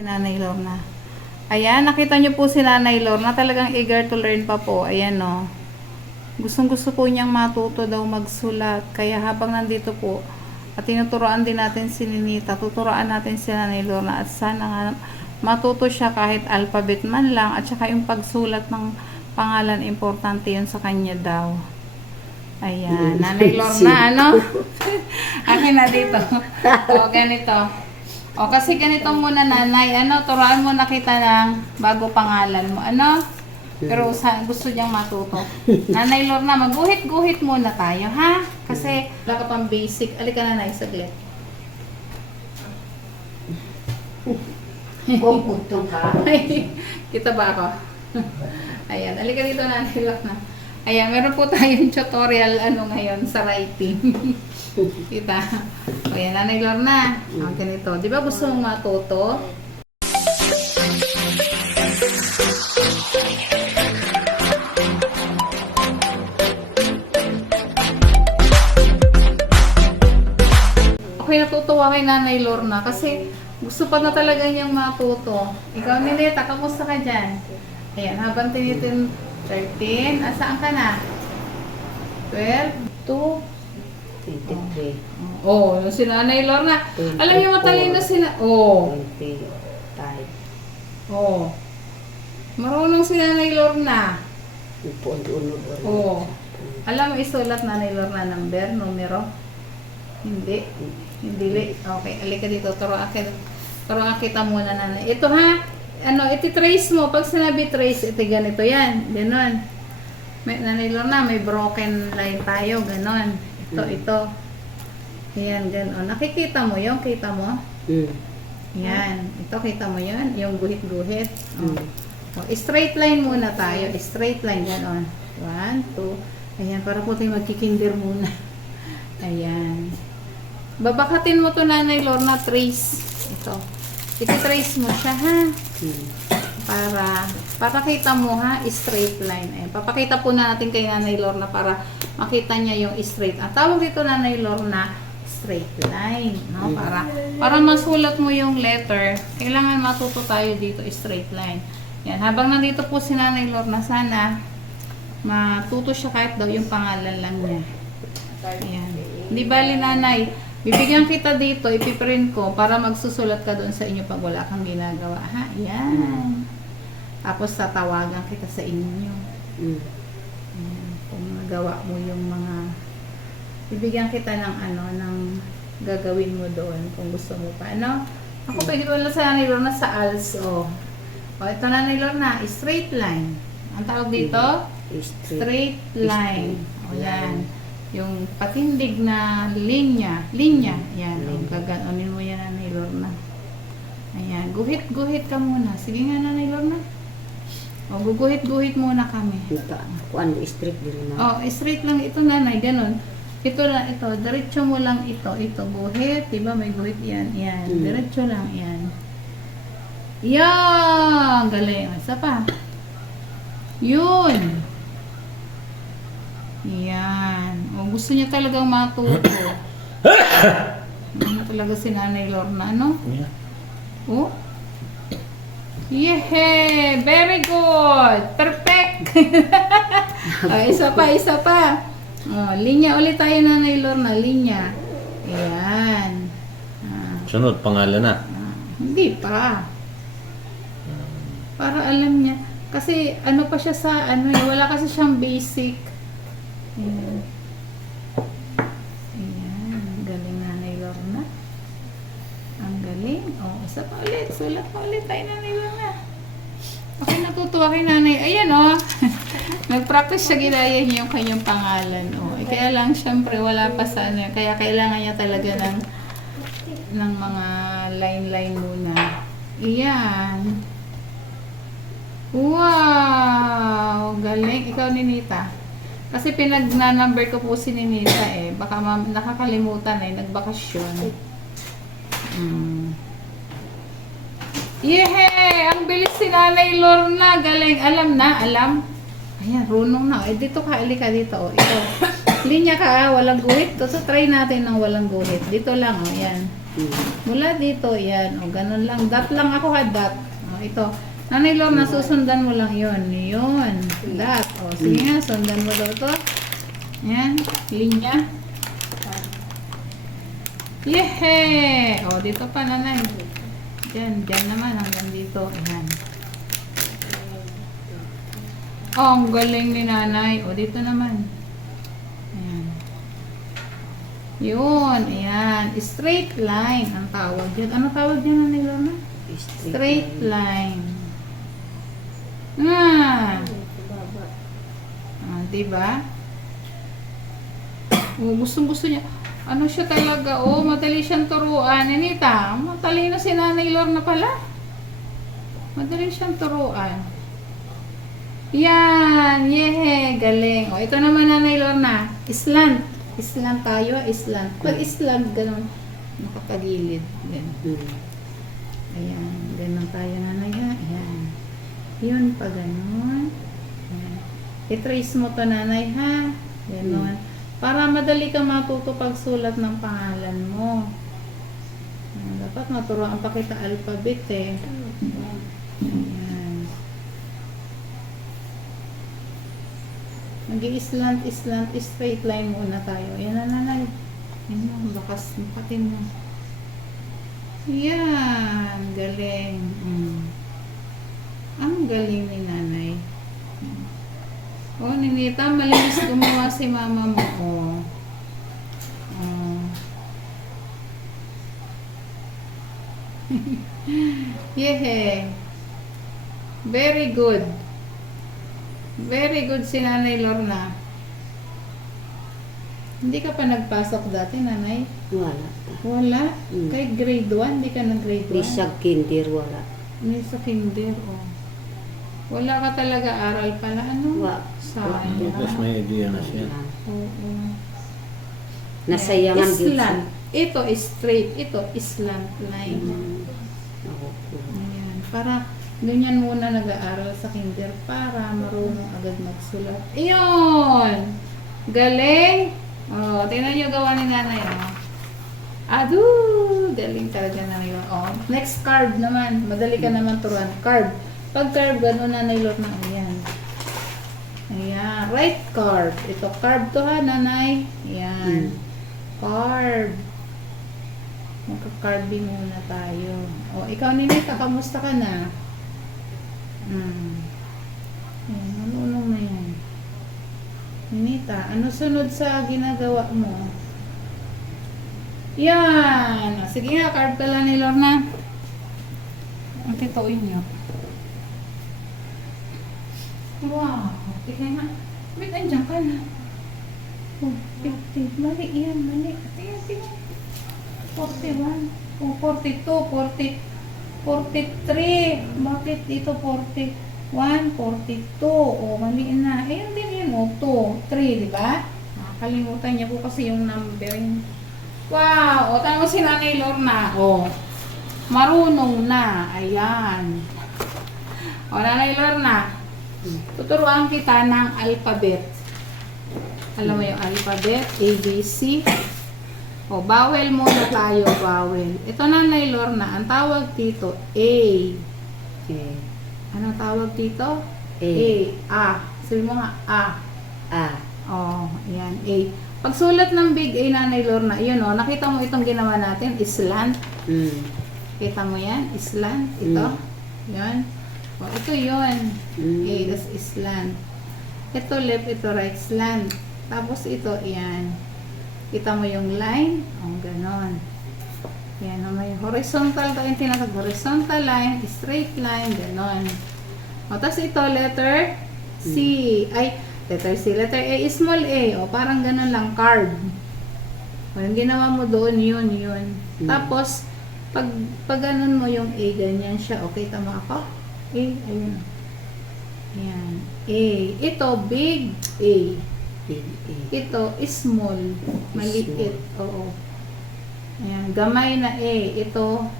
Si Nanay Lorna. Ayan, nakita niyo po si Nanay Lorna. Talagang eager to learn pa po. Ayan o. Gustong gusto po niyang matuto daw magsulat. Kaya habang nandito po, at tinuturoan din natin si Ninita, tuturoan natin si Nanay Lorna. At sana nga matuto siya kahit alphabet man lang. At saka yung pagsulat ng pangalan, importante yun sa kanya daw. Ayan, Nanay Lorna, ano? Akin na dito. O, ganito. O, kasi ganito muna, nanay. Ano, turuan mo na kita ng bago pangalan mo. Ano? Pero sa, gusto niyang matuto. Nanay Lorna, maguhit-guhit muna tayo, ha? Kasi, wala ka pang basic. Alika, nanay, saglit. Puputo ka. Ay, kita ba ako? Ayan, alika dito, nanay Lorna. Ayan, meron po tayong tutorial ano ngayon sa writing. kita. O yan, nanay Lorna. Ang ganito. Di ba gusto mong matuto? Okay, natutuwa kay Nanay Lorna kasi gusto pa na talaga niyang matuto. Ikaw, Nineta, kamusta ka dyan? Ayan, habang tinitin 13, asaan ka na? 12, 2, 23. Oh, yung si Nanay Lorna. Alam niyo matalino sila. Oh, 25. oh. Marunong si Nanay Lorna. Oh. Alam mo isulat Nanay Lorna number, numero? Hindi. Hindi. Okay, alika dito. Turuan kita, turuan kita muna nanay. Ito ha, ano, iti-trace mo. Pag sinabi trace, ito ganito yan. Ganon. May, nanay Lorna, may broken line tayo. Ganon. Ito, Mm. ito. Yan, ganon. Nakikita mo yung Kita mo? Mm. Yan. Ito, kita mo yan? Yung guhit-guhit. Oh. Mm. O, straight line muna tayo. Straight line. Yan, on. One, two. Ayan, para po tayo magkikinder muna. Ayan. Babakatin mo to nanay Lorna, trace. Ito. Iti-trace mo siya, ha? Mm. Para, papakita mo, ha? Straight line. Ayan. Papakita po natin kay nanay Lorna para makita niya yung straight. Ang tawag dito nanay Lorna, straight line. No? Mm. Para, para masulat mo yung letter, kailangan matuto tayo dito, straight line. Yan. Habang nandito po si nanay Lorna, sana matuto siya kahit daw yung pangalan lang niya. Ayan. Di bali nanay, bibigyan kita dito, ipiprint ko para magsusulat ka doon sa inyo pag wala kang ginagawa. Ha? Yan. Tapos tatawagan kita sa inyo. Mm. Ayan. Kung nagawa mo yung mga bibigyan kita ng ano, ng gagawin mo doon kung gusto mo pa. Ano? Ako pwede ko lang sa nanay Lorna sa ALS. O, o ito nanay Lorna, straight line. Ang tawag dito? Straight. Straight line. O Straight yan. line. Yung patindig na linya. Linya. Yan. O, Linya. gaganonin mo yan, Nanay Lorna. Ayan. Guhit-guhit ka muna. Sige nga, Nanay Lorna. O, guguhit-guhit muna kami. Ito, kuan straight din na. O, straight lang ito, Nanay. Ganon. Ito lang, ito. Diretso mo lang ito. Ito, guhit. Diba may guhit yan? Yan. Mm. Diretso lang. Yan. Yan! Galing. Isa pa. Yun. Yan. O, gusto niya talagang matuto. ano talaga si Nanay Lorna, ano? Oh? Yehe! Very good! Perfect! o, isa pa, isa pa. O, linya ulit tayo, Nanay Lorna. Linya. Ayan. Ah. Sunod, pangalan na. Ah, hindi pa. Para alam niya. Kasi ano pa siya sa ano eh, wala kasi siyang basic. Ayan. Galing nanay Lorna. Ang galing. Isa pa ulit. Sulat pa ulit tayo nanay Lorna. Okay, natutuwa kay nanay. Ayan o. Nag-practice siya ginaya niya yung kanyang pangalan. O, eh, kaya lang, syempre, wala pa sa ano. Kaya kailangan niya talaga ng ng mga line-line muna. Iyan. Wow! Galing. Ikaw, Ninita. Kasi pinag-number ko po si Ninita eh. Baka nakakalimutan eh. Nagbakasyon. Mm. Yehey! Ang bilis si Nanay Lorna. Galing. Alam na, alam. Ayan, runong na. Eh, dito ka, alika dito. Oh. Ito. Linya ka, ah, walang guhit. So, try natin ng walang guhit. Dito lang, oh. Yan. Mm. Mula dito, yan. O, ganun lang. Dot lang ako ha, dot. O, ito. Nanay Lorna, susundan mo lang yun. Yun. Dot. O, sige nga, sundan mo daw ito. Yan. Linya. Yehe! O, dito pa, nanay. Diyan, diyan naman, hanggang dito. Ayan. Oh, ang galing ni nanay. O, dito naman. Ayan. Yun, ayan. Straight line ang tawag yun. Ano tawag yun, Nanay Lorna? Straight line. Ah, ah diba? Oh, gustong gusto niya. Ano siya talaga? Oh, madali siyang turuan. Anita, matalino si Nanay Lorna pala. Madali siyang turuan. Yan, yehe, galing. O, ito naman Nanay Lorna. Island. Island tayo, island. Pag island, ganun. Nakapagilid. Ganun. Ayan, ganun tayo nanay ha. Ayan. Yun pa ganun. Ayan. I-trace mo to nanay ha. Ganun. Para madali kang matuto pagsulat ng pangalan mo. Ayan, dapat maturuan pa kita alphabet eh. Ayan. Mag-i-slant, slant, straight line muna tayo. Ayan na nanay. Ayan na, bakas patin mo. Yan, galing. Mm. Ang galing ni nanay. Oh, Ninita, malinis gumawa si mama mo. Oh. Oh. Yehe. Very good. Very good si Nanay Lorna. Hindi ka pa nagpasok dati, Nanay? Wala. Wala. Mm. Kahit grade 1, hindi ka nag-grade 1. Di sa kinder, wala. Sa kinder, oh. Wala ka talaga aral pala, ano? Wa. Sayang. Tapos may idea na siya. Oo. Nasayangan din Island. Ito is straight. Ito slant line. Mm. Ayan. Para ganyan muna nag-aaral sa kinder para marunong agad magsulat. Iyon! Galing! Oh, tingnan nyo gawa ni nanay, oh. Adu! Galing talaga nanay. Oh, next card naman. Madali ka naman turuan. Card. Pag card, gano'n nanay Lord na. Ayan. Ayan. Right card. Ito, card to ha, nanay. Ayan. Mm. Card. Magka-carding muna tayo. O, ikaw Ninita, kamusta ka na? Hmm. Ayan, manunong na yan. Ninita, ano sunod sa ginagawa mo? Yan! Sige nga, card pala ni Lorna. Ang tituin niyo. Wow! Tingnan nga. Wait, andyan ka na. Oh, 50. Mali yan, mali. Tingnan, tingnan. 41. Oh, 42, 40, 43. Bakit dito 41, 42? Oh, mali na. Eh, yun din yun. Oh, 2, 3, di ba? Nakakalimutan niya po kasi yung numbering. Wow! O, tama si Nanay Lorna. O, marunong na. Ayan. O, Nanay Lorna, tuturuan kita ng alphabet. Alam mo yung alphabet? A, B, C. O, vowel muna tayo, vowel. Ito Nanay Lorna, ang tawag dito, A. Eh. Ano tawag dito? A. A. A. Sabi mo nga, A. Ah. Oh, ayan, A. Pagsulat ng big A, Nanay Lorna, yun o, nakita mo itong ginawa natin, islant. Mm. Kita mo yan? Island. Ito. Yan. O, ito yun. Mm. Okay, that's island. Ito left, ito right slant. Tapos ito, yan. Kita mo yung line? O, ganon. Yan, o, may horizontal to yung tinatag. Horizontal line, straight line, ganon. O, tapos ito, letter C. Ay, letter C. Letter A, small a. O, parang ganon lang, card. O, yung ginawa mo doon, yun, yun. Mm. Tapos, pag, pag ganun mo yung A, ganyan siya. Okay, tama ako? A, ayun. Ayan. A. Ito, big A. Big A. Ito, small. Maliit. Oo. Ayan. Gamay na A. Ito,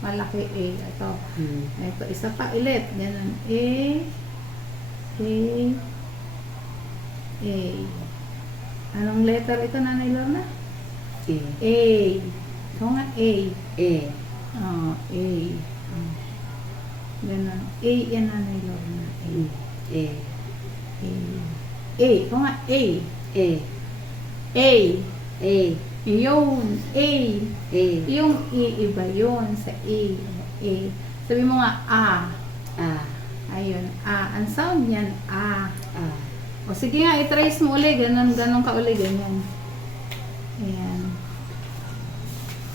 malaki A. Ito. Mm. Ito, isa pa ulit. Ganun. A. A. A. Anong letter ito, Nanay Lorna? A. A. Ikaw nga, A. A. Oh, A. Oh. Ganon. A, yan nanay Lorna. A. Mm. A. A. A. Ikaw nga, A. A. A. A. Yun. A. A. Yung E, iba yun sa A. A. Sabi mo nga, A. A. Ayun, A. Ang sound niyan, A. A. O sige nga, i-trace mo uli. Ganon, ganon ka uli, ganyan. Ayan.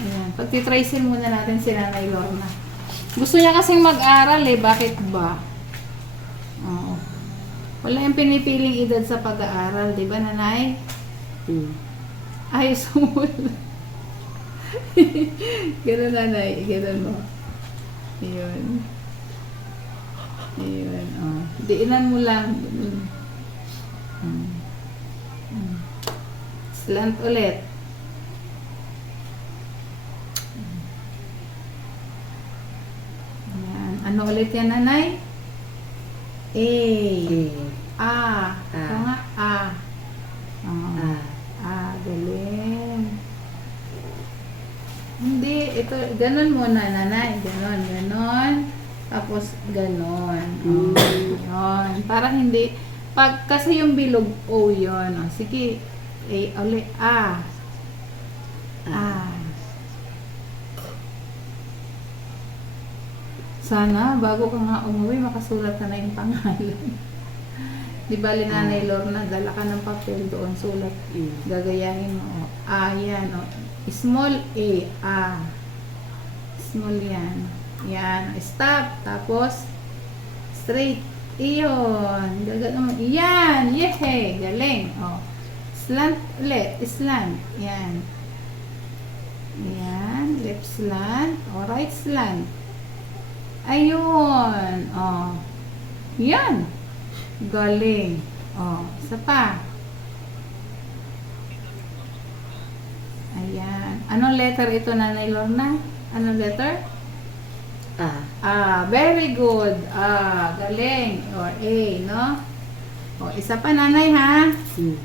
Ayan. Pagtitracein muna natin si Nanay Lorna. Gusto niya kasing mag-aral eh. Bakit ba? Oo. Wala yung pinipiling edad sa pag-aaral. Di ba, Nanay? Mm. Ayos mo. Ganun, Nanay. Ganun mo. Ayun. Ayun. Oh. Diinan mo lang. Ganun. Mm. Mm. Slant ulit. Ayan. Ano ulit yan, nanay? A. A. A. A. Ito nga, A. Oo. A. A. Galing. Hindi, ito, ganun muna, nanay. Ganon, ganon. Tapos, ganon. Oh, yun. Para hindi, pag kasi yung bilog, O yun. Oh, sige, A, ulit, A. A. Sana, bago ka nga umuwi, makasulat ka na yung pangalan. Di ba, Nanay Lorna, dala ka ng papel doon, sulat. Mm. Gagayahin mo. Oh. A, yan. Oh. Small A, A. Small yan. Yan. Stop. Tapos, straight. Iyon. Gagano mo. Yan. Yehe. Galing. Oh. Slant ulit. Slant. Yan. Yan. Left slant. O, right slant. Ayun. Oh. Yan. Galing. Oh. Isa pa. Ayan. Anong letter ito, Nanay Lorna? Anong letter? A. Ah, very good. Ah, galing. Or A, no? O, isa pa, Nanay, ha? Mm.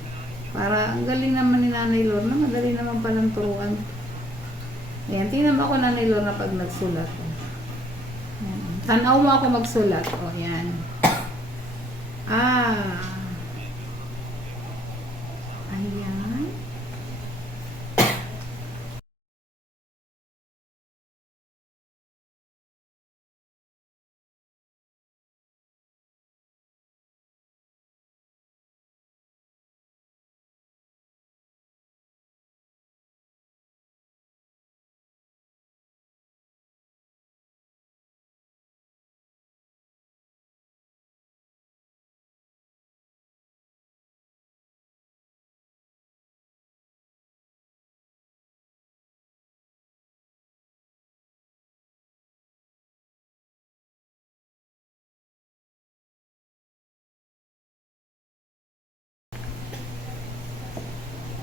Para ang galing naman ni Nanay Lorna. Madali naman palang turuan. Ayan, tingnan mo ako, Nanay Lorna, pag nagsulat. Ayan. Tanaw mo ako magsulat. O, yan. Ah. Ayan.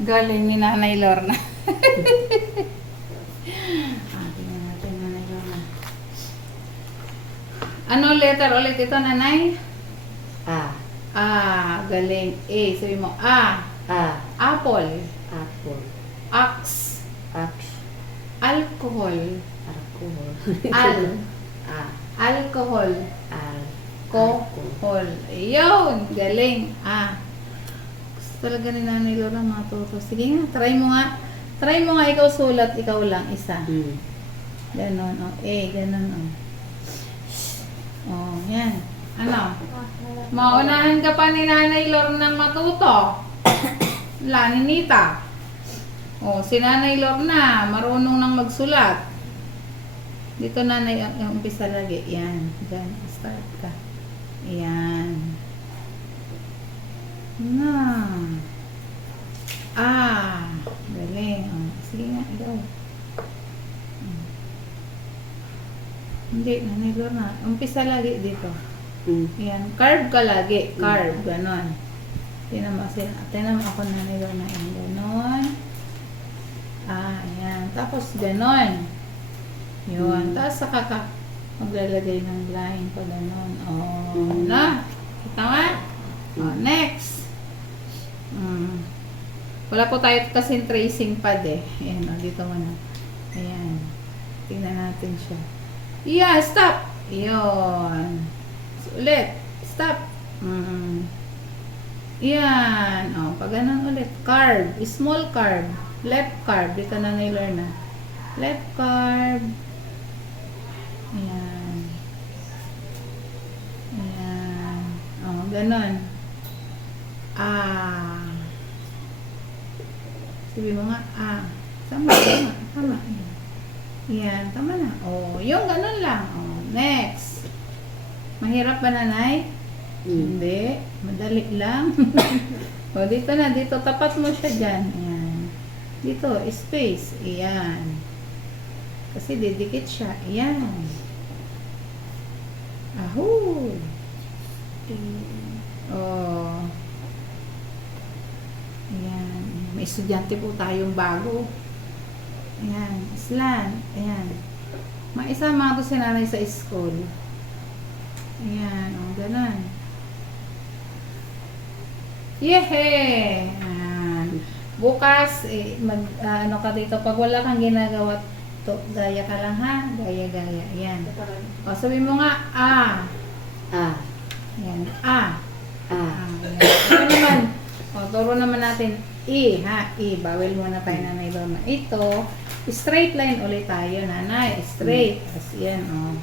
Galing ni Nanay Lorna. ah, tingnan natin Nanay Lorna. Ano letter ulit ito, Nanay? A. Ah, galing. A, sabi mo, A. A. Apple. Apple. Ox. Ax. Alcohol. Alcohol. Al. A. Alcohol. Al. Alcohol. Ayun, galing. Ah. Talaga ni Nanay Lorna matuto. Sige nga, try mo nga. Try mo nga ikaw sulat, ikaw lang, isa. Mm. Ganon, oh. Eh, ganon, oh. Oh, yan. Ano? Maunahan ka pa ni Nanay Lorna matuto. Wala, ni Nita. Oh, si Nanay Lorna, marunong nang magsulat. Dito nanay, ang umpisa lagi. Yan. Diyan, start ka. Yan. Na. Ah. Galing. Oh. Sige nga, ikaw. Hmm. Hindi, nanay Lorna. Umpisa lagi dito. Mm. Yan. Carve ka lagi. Carve. Ganon. Tinan mo, sin- tinan mo ako nanay Lorna. Yan. Ganon. Ah, yan. Tapos ganon. Yun. Mm. Tapos saka ka maglalagay ng line pa ganon. Oh, Mm. na. Kita? Oh, Mm. next. Mm. Wala po tayo kasi tracing pad eh. Ayan, oh, dito mo na. Ayan. Tingnan natin siya. Yeah, stop! Yun. So, ulit. Stop. Mm. Yan. O, pag ganun ulit. Carb. Small carb. Left carb. Dito na na-learn na. Left carb. Ayan. Ayan. O, ganun. Ah. Sabi mo nga, ah. Tama, tama, tama. Yan, tama na. O, yung ganun lang. O, next. Mahirap ba, nanay? Mm. Hindi. Madali lang. o, dito na. Dito. Tapat mo siya dyan. Ayan. Dito. Space. Ayan. Kasi didikit siya. Ayan. Ahoo. Oh. Ayan. May estudyante po tayong bago. Ayan. Islan. Ayan. Maisama ko si nanay sa school. Ayan. O, ganun. Yehey! Ayan. Bukas, eh, mag, ah, ano ka dito, pag wala kang ginagawa, to, gaya ka lang ha? Gaya, gaya. Ayan. O, sabi mo nga, ah. Ah. Ayan. Ah. Ah. Ah, ayan. Ito naman, o, turo naman natin, I, ha? I, bawal muna tayo na may na. Ito, straight line ulit tayo, nanay. Straight. Tapos yan, o.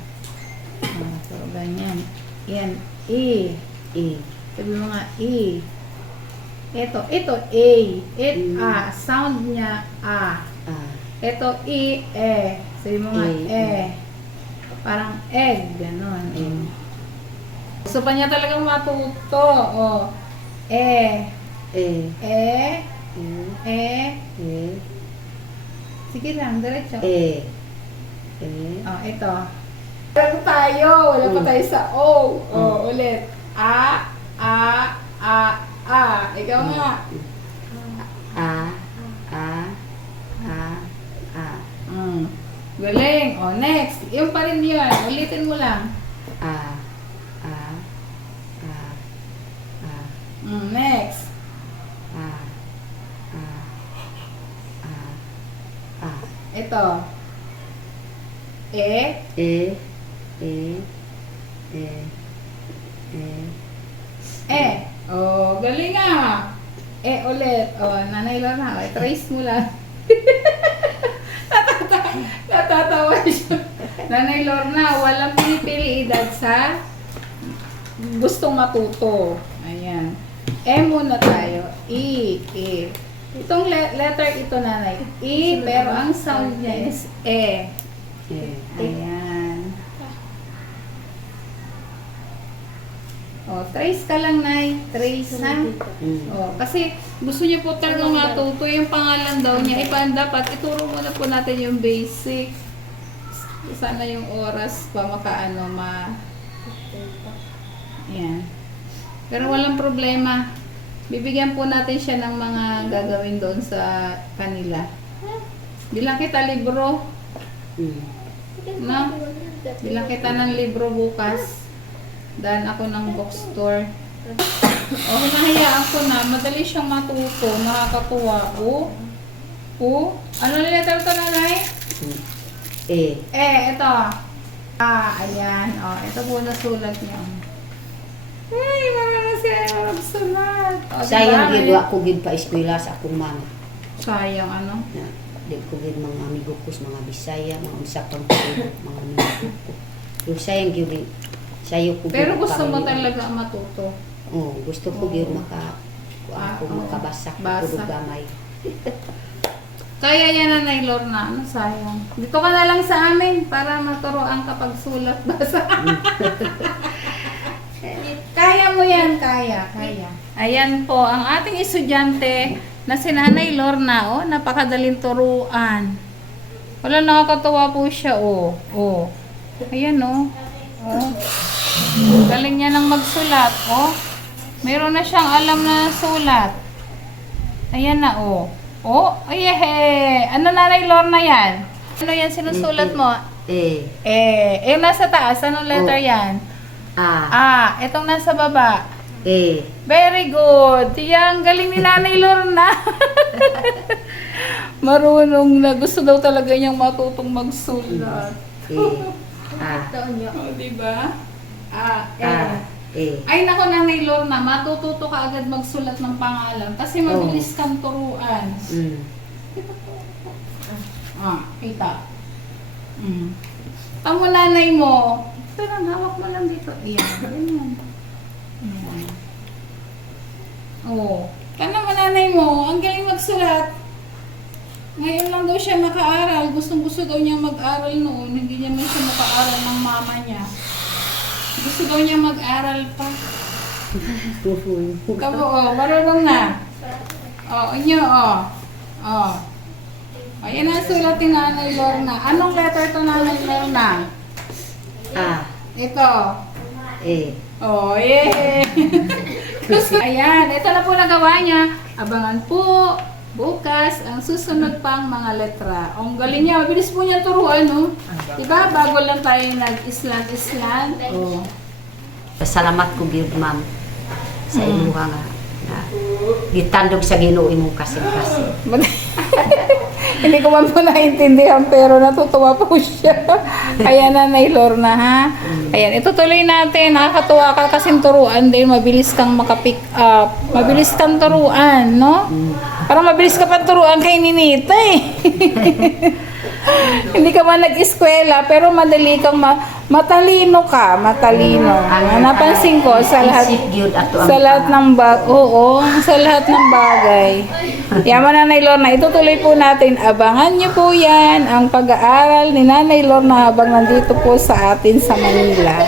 O, so, ganyan. Yan, I. E. Sabi mo nga, E. Ito, ito, A. It, Mm. A. Sound niya, A. Ah. Ito, E, E. Sabi mo nga, E, E. Parang egg, ganon. Mm. Gusto pa niya talagang matuto. O, E. E. E. E. E. E. Sige lang, diretso. E. E. O, ito. Wala tayo. Wala pa Mm. tayo sa O. O, Mm. ulit. A, A, A, A. Ikaw nga. A. A. A. A. Mm. Galing. O, next. Yung pa rin yun. Ulitin mo lang. A. A. A. A. Mm, next. A. A. A. A. Ito. E. E. E. E. E. E. O, galing nga. E ulit. O, nanay Lorna. O, trace mo lang. Natatawa, natatawa siya. Nanay Lorna, walang pinipili edad sa gustong matuto. Ayan. E muna tayo. E. E. Itong le- letter ito, nanay. E, pero ang sound niya is E. E. Ayan. O, trace ka lang, Nay. Trace, ha? Mm. O, kasi gusto niyo po talaga matuto yung pangalan daw niya. Iba dapat, ituro muna po natin yung basic. Sana yung oras pa makaano ma... Ayan. Pero walang problema. Bibigyan po natin siya ng mga gagawin doon sa kanila. Bilang kita libro, no? Bilang kita ng libro bukas. Dahil ako ng bookstore. O, hinahayaan ko na. Madali siyang matuto. Nakakatuwa. O. O. Ano letter ito nanay? Mm. E. Eh, ito. Ah, ayan. O, ito po nasulat niya. Ay, marami. O, diba? Sayang gid wa ko gid pa eskwela sa akong mama. Sayang, ano? Na, di ko gid mga amigo ko sa mga Bisaya, mga usa pang mga amigo ko. Yung sayang gid di- sayo ko Pero gusto mo talaga matuto. Oo, gusto ko gid Oo. maka Ah, ako oo. makabasa Basa. ko gamay. Kaya yan na Nay Lorna, ano sayang. Dito ka na lang sa amin para maturoan kapag sulat basa. mo yan, kaya, kaya. Ayan po, ang ating estudyante na si Nanay Lorna, oh, napakadaling turuan. Wala, nakakatawa po siya, oh. Oh. Ayan, oh. Oh. Galing niya ng magsulat, oh. Meron na siyang alam na sulat. Ayan na, oh. Oh, ay, eh. Ano Nanay Lorna yan? Ano yan sinusulat mo? E. Eh, eh, nasa taas. Anong letter yan? A. Ah, itong nasa baba. E. Very good. Yang galing ni Nanay Lorna. marunong na gusto daw talaga niyang matutong magsulat. E, A, Oh, di ba? Ah, A, eh. E. Ay nako Nanay Lorna, matututo ka agad magsulat ng pangalan kasi mabilis kang turuan. Mm. Ah, kita. Mm. Tamo nanay mo. Ito lang, hawak mo lang dito. Ayan, ganyan. Ayan. Oo. Tama mo nanay mo, ang galing magsulat. Ngayon lang daw siya makaaral. Gustong gusto daw niya mag-aral noon. Hindi niya man siya makaaral ng mama niya. Gusto daw niya mag-aral pa. Kamo, oh, marunong na. Oh, inyo, oh. Oh. Ayan ang sulat ni Nanay Lorna. Anong letter to Nanay Lorna? A, Ito. E. Oh, yeah. Ayan, ito na po nagawa niya. Abangan po bukas ang susunod pang mga letra. Ang galing niya, mabilis po niya turuan, no? Diba, bago lang tayo nag-island-island. Oh. Salamat ko gyud ma'am sa imo nga nga na gitandog sa Ginoo imong kasing-kasing. Hindi ko man po naintindihan pero natutuwa po siya. Ayan na, Nay Lorna, ha? Ayan, itutuloy natin. Nakakatuwa ka kasi turuan din. Mabilis kang makapick up. Mabilis kang turuan, no? Parang mabilis ka pa turuan kay Ninita eh. Hindi ka man nag-eskwela pero madali kang ma- matalino ka, matalino. Ang napansin ko sa lahat sa lahat ng bag, oo, sa lahat ng bagay. Yaman Nanay Lorna, itutuloy po natin. Abangan niyo po yan, ang pag-aaral ni Nanay Lorna habang nandito po sa atin sa Manila.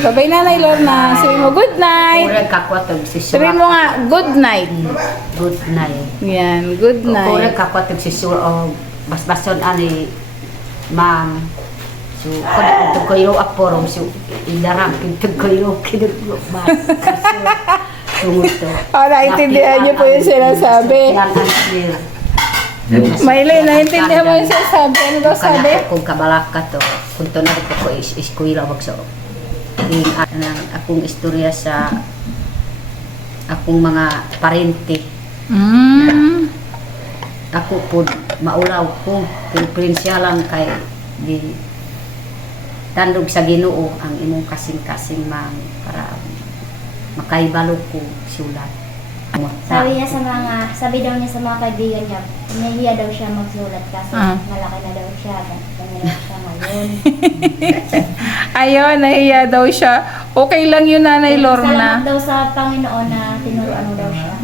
Babay Nanay Lorna, sabi mo good night. Kurang kakwatog si Sabi mo nga, good night. Good night. Yan, good night. kakwatog si Sur o basbason ani ma'am. So, kada yung aporong so, idarang ito ko yung kinuglo ba. Tumuto. Ah, naintindihan niyo po yung sinasabi. Maylay, naintindihan mo yung sinasabi. Ano daw sabi? Kung kabalaka to, kung to na ko ko is eskwela wag so. Anang akong istorya sa akong mga parente. Mm. Ako po maulaw ko, prinsya lang kay di tandog sa Ginoo ang imong kasing-kasing mang para makaibalo ko sulat. Sabi niya sa mga, sabi daw niya sa mga kaibigan niya, nahihiya daw siya magsulat kasi Ah. malaki na daw siya, ganito na daw siya ngayon. Ayun, nahiya daw siya. Okay lang yun, Nanay Salamat Lorna. daw sa Panginoon na tinuruan mo daw siya.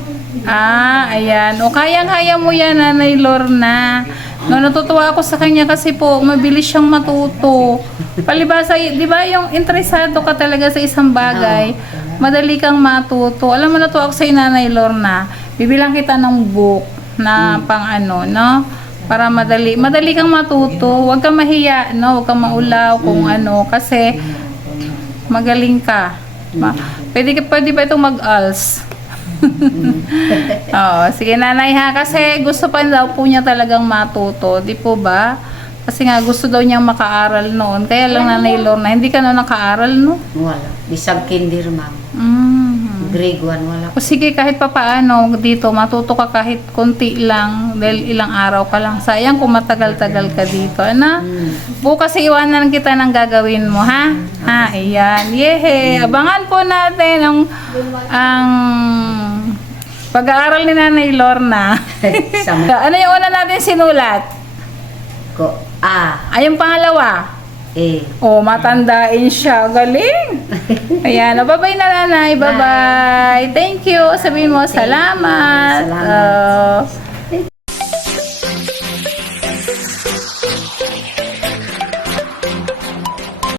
Ah, ayan. O kayang-kaya mo yan, Nanay Lorna. No, natutuwa ako sa kanya kasi po, mabilis siyang matuto. Palibasa, di ba yung interesado ka talaga sa isang bagay, madali kang matuto. Alam mo, natuwa ako sa Nanay Lorna. Bibilang kita ng book na pang ano, no? Para madali, madali kang matuto. Huwag kang mahiya, no? Huwag kang maulaw kung ano. Kasi, magaling ka. Ma pwede, ka- pwede ba itong mag-ALS? Oo, sige nanay ha. Kasi gusto pa daw po niya talagang matuto. Di po ba? Kasi nga gusto daw niyang makaaral noon. Kaya lang nanay Lorna, hindi ka na nakaaral no? Wala. Bisag kinder ma'am. Mm. Grade 1 wala. O sige, kahit pa paano dito, matuto ka kahit konti lang. Dahil ilang araw ka lang. Sayang kung matagal-tagal ka dito. Ano? Mm. Bukas iwanan kita ng gagawin mo, ha? Ha, ayan. Yehe. Abangan po natin ang ang pag-aaral ni Nanay Lorna. Sama ano yung una natin sinulat? ko. A. Ay, yung pangalawa. E. Oh, matandain siya. Galing. Ayan. Bye-bye na, nanay. Bye-bye. Thank you. Sabihin mo, salamat. Salamat. Ah,